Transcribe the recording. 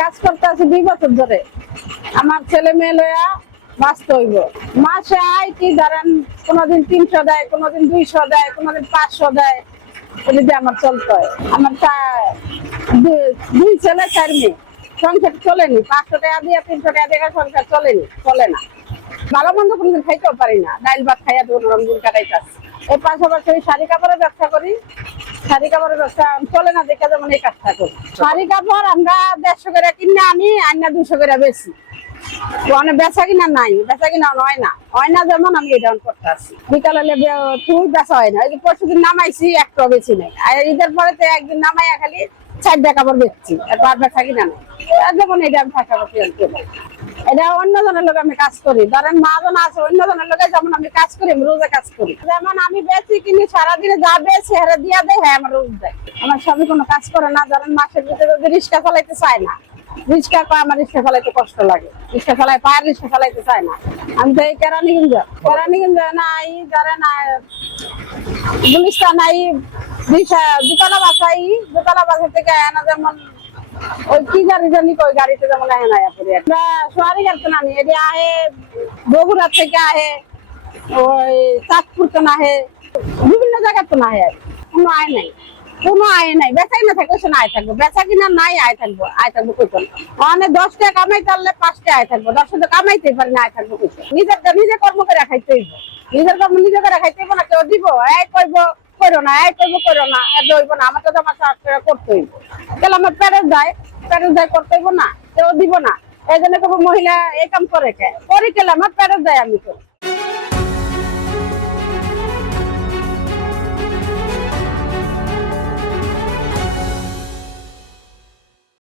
কাজ করতে আছি 2 বছর ধরে। আমার ছেলে মেয়ে লয়া বাঁচতে হইব। মাসে আয় কি ধরেন কোনদিন 300 দেয়, কোনদিন 200 দেয়, কোনদিন 500 দেয়, এদিকে আমার চলতে হয়। আমার দুই ছেলে 4 মেয়ে, সংসার চলেনি। 500 টাকা দিয়ে 300 টাকা দিয়ে সংসার চলেনি, চলে না। ভালো মন্দ কোনদিন খাইতেও পারি না, ডাইল ভাত খাইয়া কোনোরকম দিন কাটাইতেছি। এর পাশাপাশি শাড়ি কাপড়ের ব্যবসা করি। শাড়ি কাপড়ের ব্যবসা চলে না দেখে যেমন এই কাজটা করি। শাড়ি কাপড় আমরা 150 করে কিনে আনি, আইনা 200 করে বেশি। মানে বেচা কিনা নাই, বেচা কিনা হয় না যেমন আমি এটা করতে আসি। বিকালে তুই বেচা হয় না। এই যে পরশুদিন নামাইছি, একটা বেশি নাই। আর ঈদের পরে তো একদিন নামাইয়া খালি 4টা কাপড় বেচছি, এরপর বেচা কিনা নাই। যেমন এটা আমি পাশাপাশি এটা অন্য জনের লোক আমি কাজ করি। ধরেন মহাজন আছে, অন্য জনের লোকে যেমন আমি কাজ করি, আমি রোজে কাজ করি। যেমন আমি বেশি কিনি, সারাদিনে যা বেশি হেরে দিয়া দেয়, হ্যাঁ আমার রোজ দেয়। আমার স্বামী কোনো কাজ করে না। ধরেন মাসের ভিতরে যদি রিক্সা চালাইতে চায় না, রিক্সা কয় আমার রিক্সা চালাইতে কষ্ট লাগে, রিক্সা চালাই পায়ের রিক্সা চালাইতে চায় না। আমি তো এই কেরানীগঞ্জ নাই, ধরেন গুলিস্তান নাই, দুতলা বাসাই, দুতলা বাসা থেকে আনা যেমন ওই কি গাড়ি জানি, ওই গাড়িতে যেমন আয়া পড়ি। একটা সোয়ারি গাড়িতে নামি, এটি আহে বগুড়া থেকে, আহে ওই চাঁদপুর তো নাহে, বিভিন্ন জায়গার তো নাহে। কোনো আয় নাই, কোনো আয় নাই। বেচা কিনা থাকবে, সে আয় থাকবো। বেচা কিনা নাই, আয় থাকবো কইতো। মানে 10 টাকা কামাইতে পারলে 5 টাকা আয় থাকবো, 10 টাকা কামাইতে পারি না, আয় থাকবো কইতো। নিজে কর্ম করে খাইতে হইব, নিজের কর্ম নিজে করে খাইতে হইব না। কেউ দিব এই কইব করো না, এই কইব করো না, এত হইব না। আমার তো আমার করতে হইব। তাহলে আমার প্যারেস যায় করতে হইব না, কেউ দিব না। এই জন্য মহিলা এই কাম করে কে করি, কেলে আমার প্যারেস দেয় আমি করি।